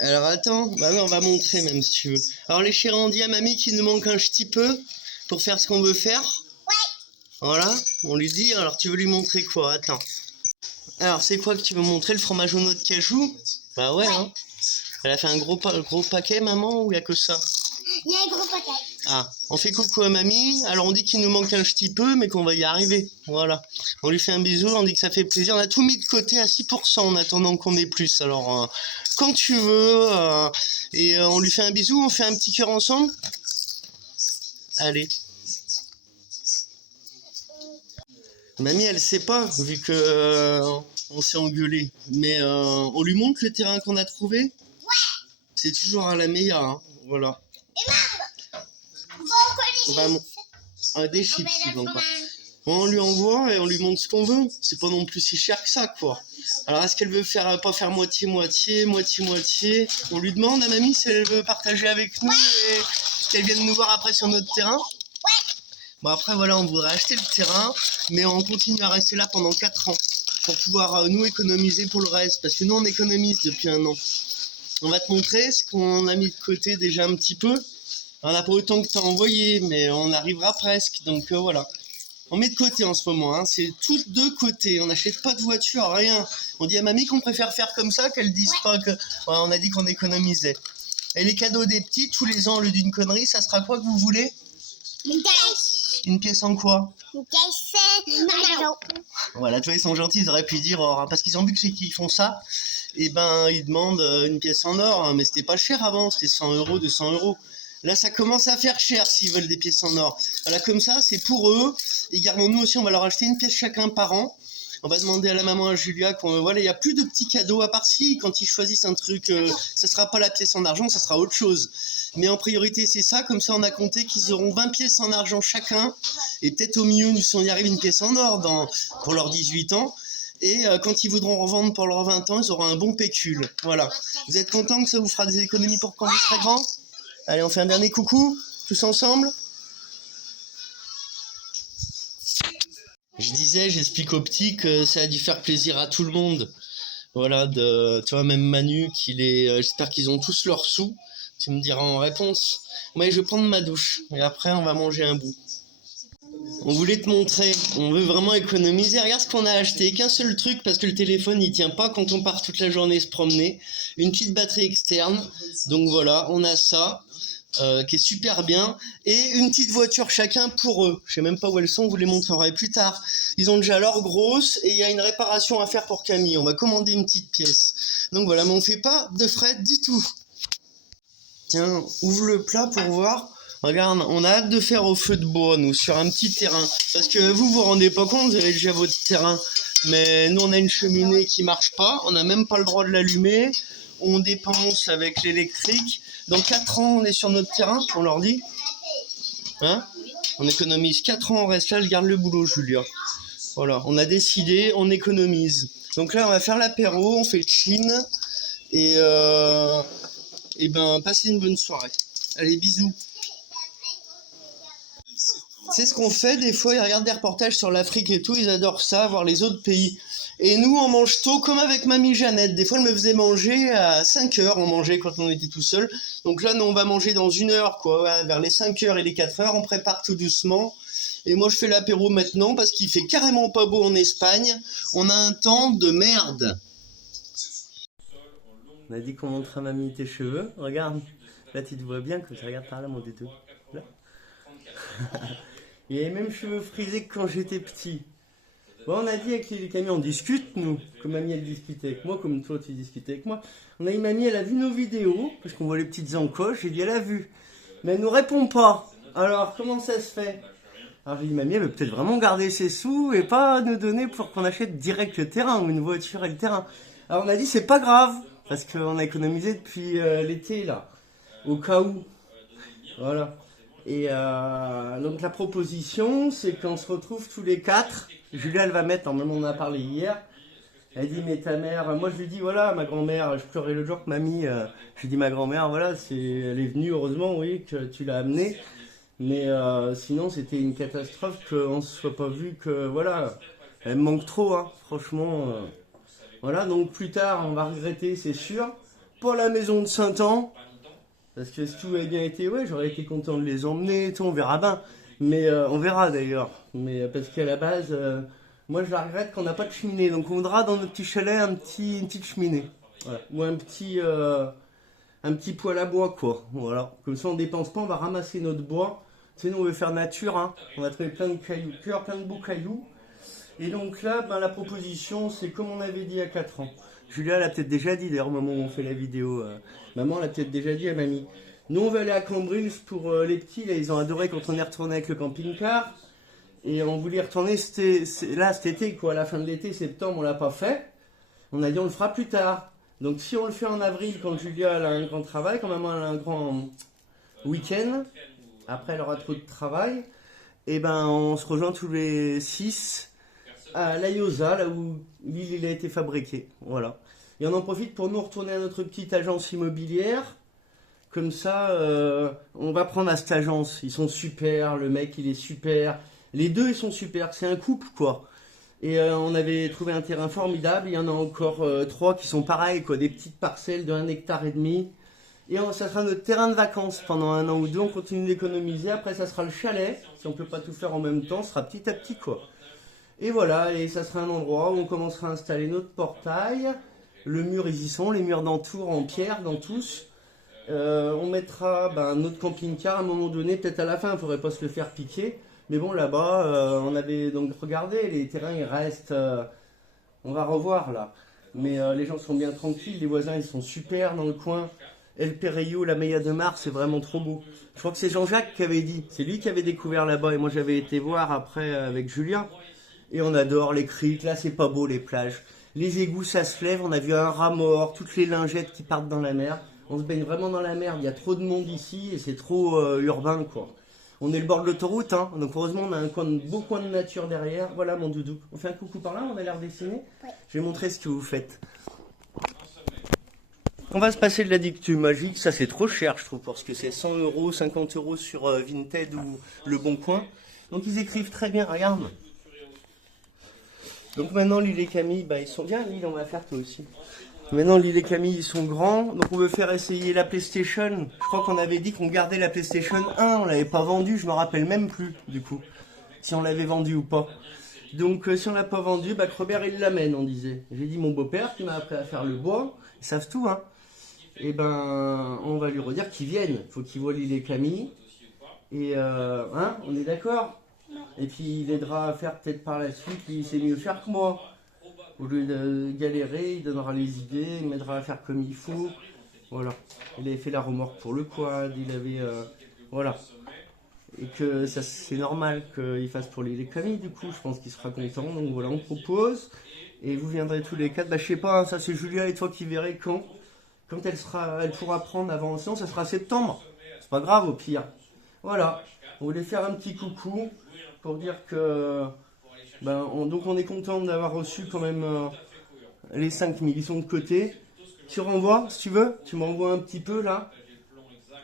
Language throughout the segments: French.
Alors attends, bah non, on va montrer même si tu veux. Alors les chéris, on dit à mamie qu'il nous manque un petit peu pour faire ce qu'on veut faire. Ouais. Voilà, on lui dit, alors tu veux lui montrer quoi? Attends. Alors c'est quoi que tu veux montrer, le fromage au noix de cajou? Bah ouais, hein. Elle a fait un gros paquet, maman, ou il y a que ça? Il y a un gros paquet. Ah, on fait coucou à mamie. Alors on dit qu'il nous manque un petit peu, mais qu'on va y arriver. Voilà. On lui fait un bisou, on dit que ça fait plaisir. On a tout mis de côté à 6% en attendant qu'on ait plus. Alors quand tu veux, on lui fait un bisou, on fait un petit cœur ensemble. Allez. Mamie, elle sait pas, vu que on s'est engueulé. Mais on lui montre le terrain qu'on a trouvé. Ouais. C'est toujours à la meilleure, hein. Voilà. On va des chips, encore. On lui envoie et on lui montre ce qu'on veut. C'est pas non plus si cher que ça, quoi. Alors, est-ce qu'elle veut pas faire moitié-moitié? On lui demande à mamie si elle veut partager avec nous et qu'elle vienne nous voir après sur notre terrain. Bon, après, voilà, on voudrait acheter le terrain, mais on continue à rester là pendant 4 ans pour pouvoir nous économiser pour le reste. Parce que nous, on économise depuis 1 an. On va te montrer ce qu'on a mis de côté déjà un petit peu. On n'a pas autant que tu as envoyé, mais on arrivera presque. Donc voilà. On met de côté en ce moment. Hein. C'est tout de côté. On n'achète pas de voiture, rien. On dit à mamie qu'on préfère faire comme ça, qu'elle dise pas que... Ouais, on a dit qu'on économisait. Et les cadeaux des petits, tous les ans, au lieu d'une connerie, ça sera quoi que vous voulez? Une caisse. Une pièce en quoi? Une caisse en argent. Voilà, tu vois, ils sont gentils, ils auraient pu dire or, parce qu'ils ont vu que ceux qui font ça, et ben ils demandent une pièce en or, hein, mais c'était pas cher avant, c'était 100 €, 200 €. Là, ça commence à faire cher s'ils veulent des pièces en or. Voilà, comme ça, c'est pour eux. Et gardons nous aussi, on va leur acheter une pièce chacun par an. On va demander à la maman, à Julia, voilà, il n'y a plus de petits cadeaux, à part si, quand ils choisissent un truc, ça sera pas la pièce en argent, ça sera autre chose. Mais en priorité, c'est ça, comme ça, on a compté qu'ils auront 20 pièces en argent chacun. Et peut-être au milieu, nous, si on y arrive, une pièce en or pour leurs 18 ans. Et quand ils voudront revendre pour leurs 20 ans, ils auront un bon pécule. Voilà. Vous êtes contents que ça vous fera des économies pour quand vous serez grands? Allez, on fait un dernier coucou, tous ensemble. Je disais, j'explique au petit que ça a dû faire plaisir à tout le monde. Voilà, tu vois, même Manu, j'espère qu'ils ont tous leurs sous. Tu me diras en réponse. Moi, je vais prendre ma douche et après, on va manger un bout. On voulait te montrer, on veut vraiment économiser. Regarde ce qu'on a acheté, qu'un seul truc parce que le téléphone il tient pas quand on part toute la journée se promener. Une petite batterie externe, donc voilà, on a ça. Qui est super bien, et une petite voiture chacun pour eux. Je sais même pas où elles sont, vous les montrerai plus tard. Ils ont déjà leur grosse, et il y a une réparation à faire pour Camille. On va commander une petite pièce. Donc voilà, mais on fait pas de frais du tout. Tiens, ouvre le plat pour voir. Regarde, on a hâte de faire au feu de bois, nous, sur un petit terrain. Parce que vous rendez pas compte, vous avez déjà votre terrain. Mais nous, on a une cheminée qui marche pas, on n'a même pas le droit de l'allumer. On dépense avec l'électrique. Dans 4 ans, on est sur notre terrain, on leur dit. Hein? On économise 4 ans, on reste là, je garde le boulot, Julia. Voilà, on a décidé, on économise. Donc là, on va faire l'apéro, on fait chine. Et passez une bonne soirée. Allez, bisous. C'est ce qu'on fait des fois, ils regardent des reportages sur l'Afrique et tout, ils adorent ça, voir les autres pays. Et nous, on mange tôt, comme avec mamie Jeannette. Des fois, elle me faisait manger à 5 heures, on mangeait quand on était tout seul. Donc là, nous, on va manger dans 1 heure, quoi, ouais, vers les 5 heures et les 4 heures, on prépare tout doucement. Et moi, je fais l'apéro maintenant, parce qu'il fait carrément pas beau en Espagne. On a un temps de merde. On a dit qu'on montre à mamie tes cheveux, regarde. Là, tu te vois bien, quand tu regardes par là, mon tétou. Là. Il y avait les mêmes cheveux frisés que quand j'étais petit. Bon, on a dit avec les Camille, on discute, nous. Comme mamie, elle discutait avec moi, comme toi, tu discutais avec moi. On a dit, mamie, elle a vu nos vidéos, parce qu'on voit les petites encoches. J'ai dit, elle a vu. Mais elle nous répond pas. Alors, comment ça se fait? Alors, j'ai dit, mamie, elle veut peut-être vraiment garder ses sous et pas nous donner pour qu'on achète direct le terrain, ou une voiture et le terrain. Alors, on a dit, c'est pas grave, parce qu'on a économisé depuis l'été, là. Au cas où. Voilà. Et donc la proposition, c'est qu'on se retrouve tous les 4. Julia, elle va mettre, normalement on en a parlé hier. Elle dit, mais ta mère, moi je lui dis, voilà, ma grand-mère, je pleurais le jour que mamie, je lui dis, ma grand-mère, voilà, elle est venue, heureusement, oui, que tu l'as amenée. Mais sinon, c'était une catastrophe qu'on ne se soit pas vu que, voilà, elle me manque trop, hein, franchement. Voilà, donc plus tard, on va regretter, c'est sûr. pas la maison de Saint-An. Parce que si tout avait bien été, ouais, j'aurais été content de les emmener, tout, on verra bien. Mais on verra d'ailleurs. Mais parce qu'à la base, moi je la regrette qu'on n'a pas de cheminée. Donc on voudra dans notre petit chalet une petite cheminée. Voilà. Ou un petit poêle à bois, quoi. Voilà. Comme ça on dépense pas, on va ramasser notre bois. Tu sais, nous on veut faire nature, hein. On va trouver plein de cailloux, plein de beaux cailloux. Et donc là, ben, la proposition, c'est comme on avait dit il y a 4 ans. Julia l'a peut-être déjà dit, d'ailleurs, au moment où on fait la vidéo. Maman l'a peut-être déjà dit à mamie. Nous, on va aller à Cambrils pour les petits. Là, ils ont adoré quand on est retourné avec le camping-car. Et on voulait y retourner cet été, quoi. À la fin de l'été, septembre, on l'a pas fait. On a dit, on le fera plus tard. Donc, si on le fait en avril, quand Julia elle a un grand travail, quand maman elle a un grand week-end, après elle aura trop de travail, et ben, on se rejoint tous les 6 à La Yosa, là où l'île il a été fabriqué. Voilà. Et on en profite pour nous retourner à notre petite agence immobilière. Comme ça, on va prendre à cette agence. Ils sont super, le mec il est super. Les deux ils sont super, c'est un couple quoi. Et on avait trouvé un terrain formidable. Il y en a encore 3 qui sont pareils, quoi, des petites parcelles de 1,5 hectare. Et ça sera notre terrain de vacances pendant 1 an ou 2. On continue d'économiser. Après, ça sera le chalet. Si on peut pas tout faire en même temps, ce sera petit à petit quoi. Et voilà, et ça sera un endroit où on commencera à installer notre portail. Le mur, ils y sont, les murs d'entour en pierre, dans tous. On mettra notre camping-car à un moment donné, peut-être à la fin, il ne faudrait pas se le faire piquer. Mais bon, là-bas, on avait donc regardé, les terrains, ils restent. On va revoir là. Mais les gens sont bien tranquilles, les voisins, ils sont super dans le coin. El Perello, la Meilla de Mar, c'est vraiment trop beau. Je crois que c'est Jean-Jacques qui avait dit. C'est lui qui avait découvert là-bas, et moi j'avais été voir après avec Julien. Et on adore les criques, là c'est pas beau les plages. Les égouts ça se lève, on a vu un rat mort, toutes les lingettes qui partent dans la mer. On se baigne vraiment dans la mer, il y a trop de monde ici et c'est trop urbain quoi. On est le bord de l'autoroute, hein, donc heureusement on a un beau coin de nature derrière. Voilà mon doudou. On fait un coucou par là, on a l'air dessiné. Ouais. Je vais montrer ce que vous faites. On va se passer de la dictée magique, ça c'est trop cher je trouve, parce que c'est 100 €, 50 € sur Vinted ou Le Bon Coin. Donc ils écrivent très bien, regarde. Donc maintenant Lille et Camille, ils sont bien. Lille, on va faire toi aussi. Maintenant Lille et Camille, ils sont grands. Donc on veut faire essayer la PlayStation. Je crois qu'on avait dit qu'on gardait la PlayStation 1. On l'avait pas vendue, je me rappelle même plus du coup. Si on l'avait vendue ou pas. Donc si on l'a pas vendue, Robert il l'amène, on disait. J'ai dit mon beau-père qui m'a appris à faire le bois. Ils savent tout, hein. Et on va lui redire qu'ils viennent. Faut qu'il voit Lille et Camille. Et on est d'accord? Et puis il aidera à faire peut-être par la suite, il sait mieux faire que moi. Au lieu de galérer, il donnera les idées, il m'aidera à faire comme il faut. Voilà. Il avait fait la remorque pour le quad, il avait... voilà. Et que ça c'est normal qu'il fasse pour les Camille du coup, je pense qu'il sera content. Donc voilà, on propose. Et vous viendrez tous les 4. Je sais pas, hein, ça c'est Julia et toi qui verrez quand elle pourra prendre avant. Sinon ça sera septembre. C'est pas grave au pire. Voilà. On voulait faire un petit coucou pour dire que donc on est content d'avoir reçu quand même les 5000. Ils sont de côté. Tu renvoies si tu veux. Tu m'envoies un petit peu là.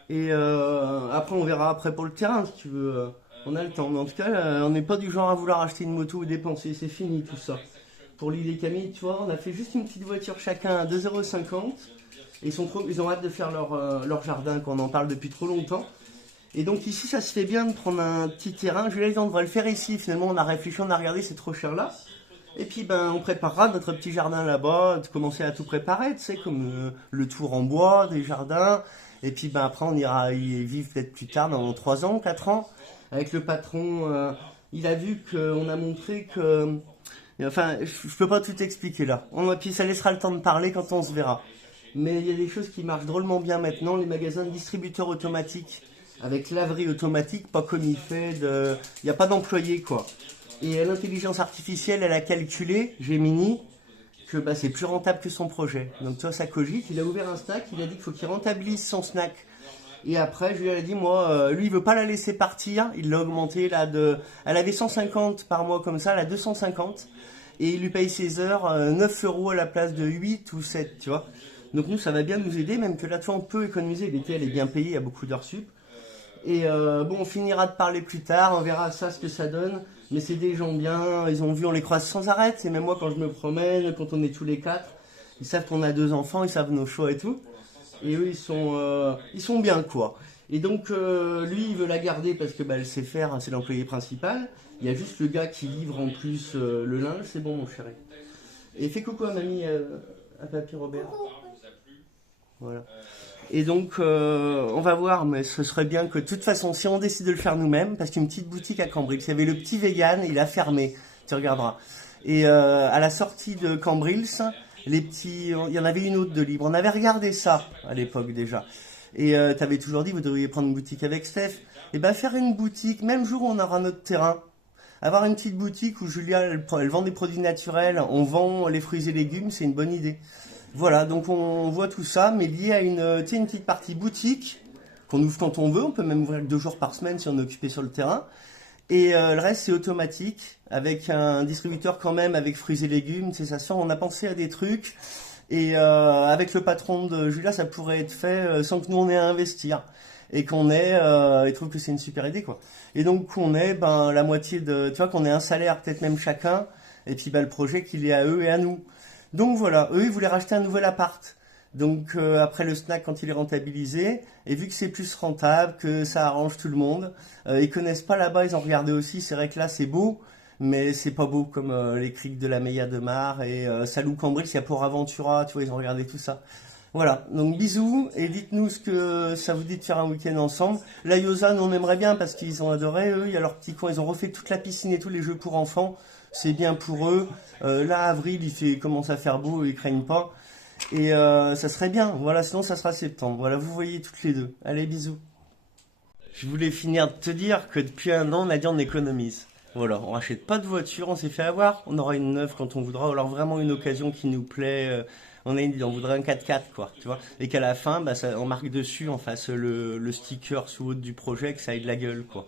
Et après on verra après pour le terrain si tu veux. On a le temps. Mais en tout cas, on n'est pas du genre à vouloir acheter une moto ou dépenser. C'est fini tout ça. Pour Lille et Camille, tu vois, on a fait juste une petite voiture chacun à 2,50 €. Ils ont hâte de faire leur jardin, qu'on en parle depuis trop longtemps. Et donc ici, ça se fait bien de prendre un petit terrain. Je lui ai dit, on devrait le faire ici. Finalement, on a réfléchi, on a regardé, c'est trop cher là. Et puis, on préparera notre petit jardin là-bas, de commencer à tout préparer, tu sais, comme le tour en bois, des jardins. Et puis, après, on ira y vivre peut-être plus tard, dans 3 ans, 4 ans. Avec le patron, il a vu qu'on a montré que... Enfin, je peux pas tout expliquer là. Puis ça laissera le temps de parler quand on se verra. Mais il y a des choses qui marchent drôlement bien maintenant. Les magasins de distributeurs automatiques. Avec laverie automatique, pas comme il fait il n'y a pas d'employé quoi. Et l'intelligence artificielle, elle a calculé, Gemini, que c'est plus rentable que son projet. Donc toi, ça cogite, il a ouvert un snack, il a dit qu'il faut qu'il rentabilise son snack. Et après, je lui ai dit, moi, lui, il veut pas la laisser partir, il l'a augmenté là elle avait 150 par mois comme ça, elle a 250. Et il lui paye ses heures, 9 € à la place de 8 ou 7, tu vois. Donc nous, ça va bien nous aider, même que là, toi, on peut économiser. L'été, elle est bien payée, il y a beaucoup d'heures sup. Et on finira de parler plus tard, on verra ça, ce que ça donne. Mais c'est des gens bien, ils ont vu, on les croise sans arrêt. C'est même moi quand je me promène, quand on est tous les 4. Ils savent qu'on a 2 enfants, ils savent nos choix et tout. Et eux, ils sont bien, quoi. Et donc, lui, il veut la garder parce que elle sait faire, hein, c'est l'employé principal. Il y a juste le gars qui livre en plus le linge, c'est bon, mon chéri. Et fais coucou à mamie, à papy Robert. Voilà. Et donc, on va voir, mais ce serait bien que, de toute façon, si on décide de le faire nous-mêmes, parce qu'une petite boutique à Cambrils, il y avait le petit vegan, il a fermé, tu regarderas. Et à la sortie de Cambrils, il y en avait une autre de libre. On avait regardé ça à l'époque déjà. Et t'avais toujours dit, vous devriez prendre une boutique avec Steph. Et faire une boutique, même jour où on aura notre terrain, avoir une petite boutique où Julia, elle vend des produits naturels, on vend les fruits et légumes, c'est une bonne idée. Voilà, donc on voit tout ça, mais lié à une petite partie boutique, qu'on ouvre quand on veut, on peut même ouvrir 2 jours par semaine si on est occupé sur le terrain. Et le reste c'est automatique, avec un distributeur quand même, avec fruits et légumes, c'est ça, on a pensé à des trucs, et avec le patron de Julia, ça pourrait être fait sans que nous on ait à investir. Et qu'on ait, ils trouvent que c'est une super idée, quoi. Et donc qu'on ait la moitié de, tu vois, qu'on ait un salaire peut-être même chacun, et puis le projet qu'il est à eux et à nous. Donc voilà, eux ils voulaient racheter un nouvel appart. Donc après le snack quand il est rentabilisé, et vu que c'est plus rentable, que ça arrange tout le monde, ils connaissent pas là-bas, ils ont regardé aussi, c'est vrai que là c'est beau, mais c'est pas beau comme les criques de la Meilla de Mar et Salou Cambrils, il y a Port Aventura, tu vois, ils ont regardé tout ça. Voilà, donc bisous, et dites-nous ce que ça vous dit de faire un week-end ensemble. La Yosa, nous on aimerait bien parce qu'ils ont adoré, eux, il y a leur petit coin, ils ont refait toute la piscine et tous les jeux pour enfants, c'est bien pour eux. Là, avril, il commence à faire beau, ils craignent pas, et ça serait bien, voilà, sinon ça sera septembre. Voilà, vous voyez toutes les deux. Allez, bisous. Je voulais finir de te dire que depuis 1 an, on a dit on économise. Voilà, on rachète pas de voiture, on s'est fait avoir, on aura une neuve quand on voudra, ou alors vraiment une occasion qui nous plaît. On voudrait un 4x4, quoi, tu vois. Et qu'à la fin, on marque dessus, en face, le sticker sous haute du projet, que ça aille de la gueule, quoi.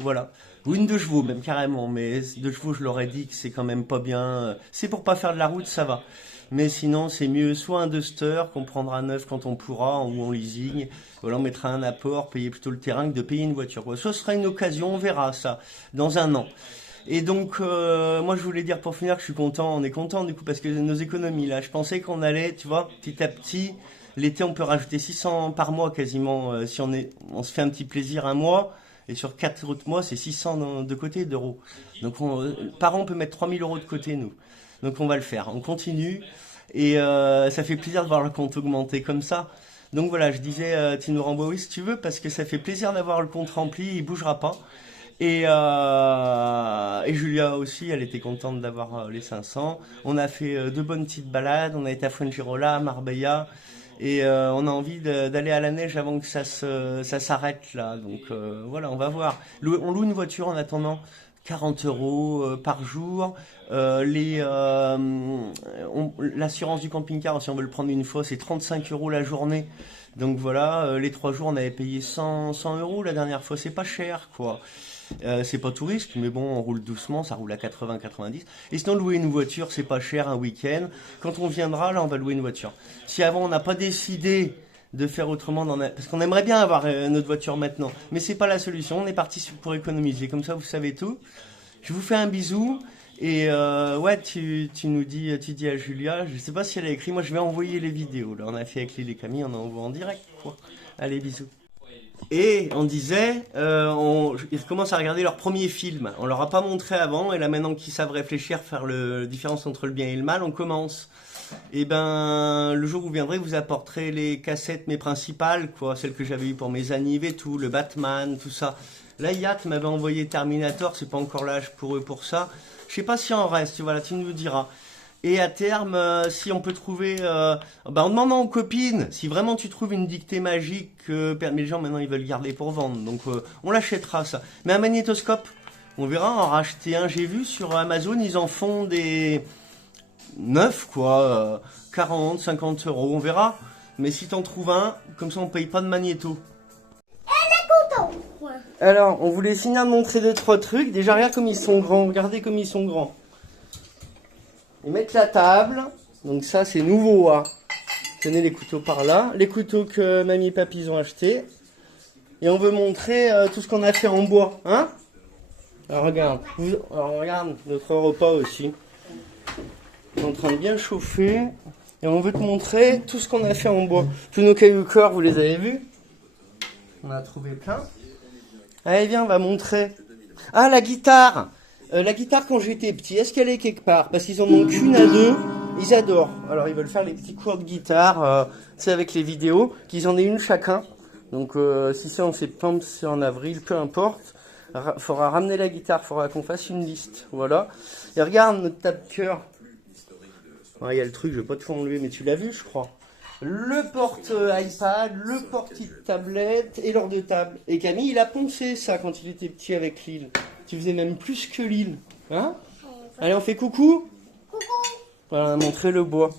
Voilà. Ou une 2 chevaux, même carrément. Mais 2 chevaux, je leur ai dit que c'est quand même pas bien. C'est pour pas faire de la route, ça va. Mais sinon, c'est mieux soit un Duster qu'on prendra neuf quand on pourra, ou en leasing. Voilà, on mettra un apport, payer plutôt le terrain que de payer une voiture, quoi. Ce sera une occasion, on verra ça, dans 1 an. Et donc, moi je voulais dire pour finir que je suis content, on est content du coup, parce que nos économies là, je pensais qu'on allait, tu vois, petit à petit, l'été on peut rajouter 600 par mois quasiment, si on se fait un petit plaisir 1 mois, et sur 4 autres mois c'est 600 de côté d'euros. Donc par an on peut mettre 3000 euros de côté nous. Donc on va le faire, on continue, et ça fait plaisir de voir le compte augmenter comme ça. Donc voilà, je disais, tu nous renvoies oui si tu veux, parce que ça fait plaisir d'avoir le compte rempli, il bougera pas. Et Julia aussi, elle était contente d'avoir les 500. On a fait 2 bonnes petites balades. On a été à Fuengirola, à Marbella. Et on a envie d'aller à la neige avant que ça s'arrête là. Donc voilà, on va voir. On loue une voiture en attendant. 40 euros par jour. L'assurance du camping-car, si on veut le prendre une fois, c'est 35 euros la journée. Donc voilà, les 3 jours, on avait payé 100 euros la dernière fois. C'est pas cher, quoi. C'est pas tout risque, mais bon, on roule doucement, ça roule à 80-90. Et sinon, louer une voiture, c'est pas cher un week-end. Quand on viendra, là, on va louer une voiture. Si avant, on n'a pas décidé de faire autrement, parce qu'on aimerait bien avoir notre voiture maintenant, mais c'est pas la solution. On est parti pour économiser. Comme ça, vous savez tout. Je vous fais un bisou. Et ouais, tu dis à Julia, je sais pas si elle a écrit, moi je vais envoyer les vidéos. Là, on a fait avec Lily et Camille, on envoie en direct, quoi. Allez, bisous. Et on disait, ils commencent à regarder leur premier film. On leur a pas montré avant, et là maintenant qu'ils savent réfléchir, faire la différence entre le bien et le mal, on commence. Et le jour où vous viendrez, vous apporterez les cassettes, mes principales, quoi, celles que j'avais eues pour mes annives et tout, le Batman, tout ça. Là, Yacht m'avait envoyé Terminator, c'est pas encore l'âge pour eux pour ça. Je sais pas si en reste, voilà, tu nous diras. Et à terme, si on peut trouver, en demandant aux copines, si vraiment tu trouves une dictée magique, mais les gens maintenant ils veulent garder pour vendre, donc on l'achètera ça. Mais un magnétoscope, on verra en racheter un. J'ai vu sur Amazon, ils en font des neufs, quoi, 40, 50 euros, on verra. Mais si t'en trouves un, comme ça on paye pas de magnéto. Alors, on voulait finir de montrer 2-3 trucs. Déjà, regarde comme ils sont grands. Regardez comme ils sont grands. Et mettre la table. Donc ça, c'est nouveau. Hein. Tenez les couteaux par là. Les couteaux que mamie et papy ont achetés. Et on veut montrer tout ce qu'on a fait en bois. Hein? Alors, regarde. Alors, regarde notre repas aussi. On est en train de bien chauffer. Et on veut te montrer tout ce qu'on a fait en bois. Tous nos cailloux corps, vous les avez vus? On a trouvé plein. Allez, viens, on va montrer. Ah, la guitare. La guitare, quand j'étais petit, est-ce qu'elle est quelque part? Parce qu'ils en ont qu'une à deux. Ils adorent. Alors, ils veulent faire les petits cours de guitare. C'est avec les vidéos. Qu'ils en aient une chacun. Donc, si c'est en septembre, si c'est en avril, peu importe. Faudra ramener la guitare. Faudra qu'on fasse une liste. Voilà. Et regarde notre tape-cœur. Il y a le truc, je vais pas te enlever, mais tu l'as vu, je crois. Le porte iPad, le porte-tablette et l'heure de table. Et Camille, il a poncé ça quand il était petit avec Lille. Tu faisais même plus que Lille. Hein? Allez, on fait coucou? Coucou. Voilà, on a montré le bois.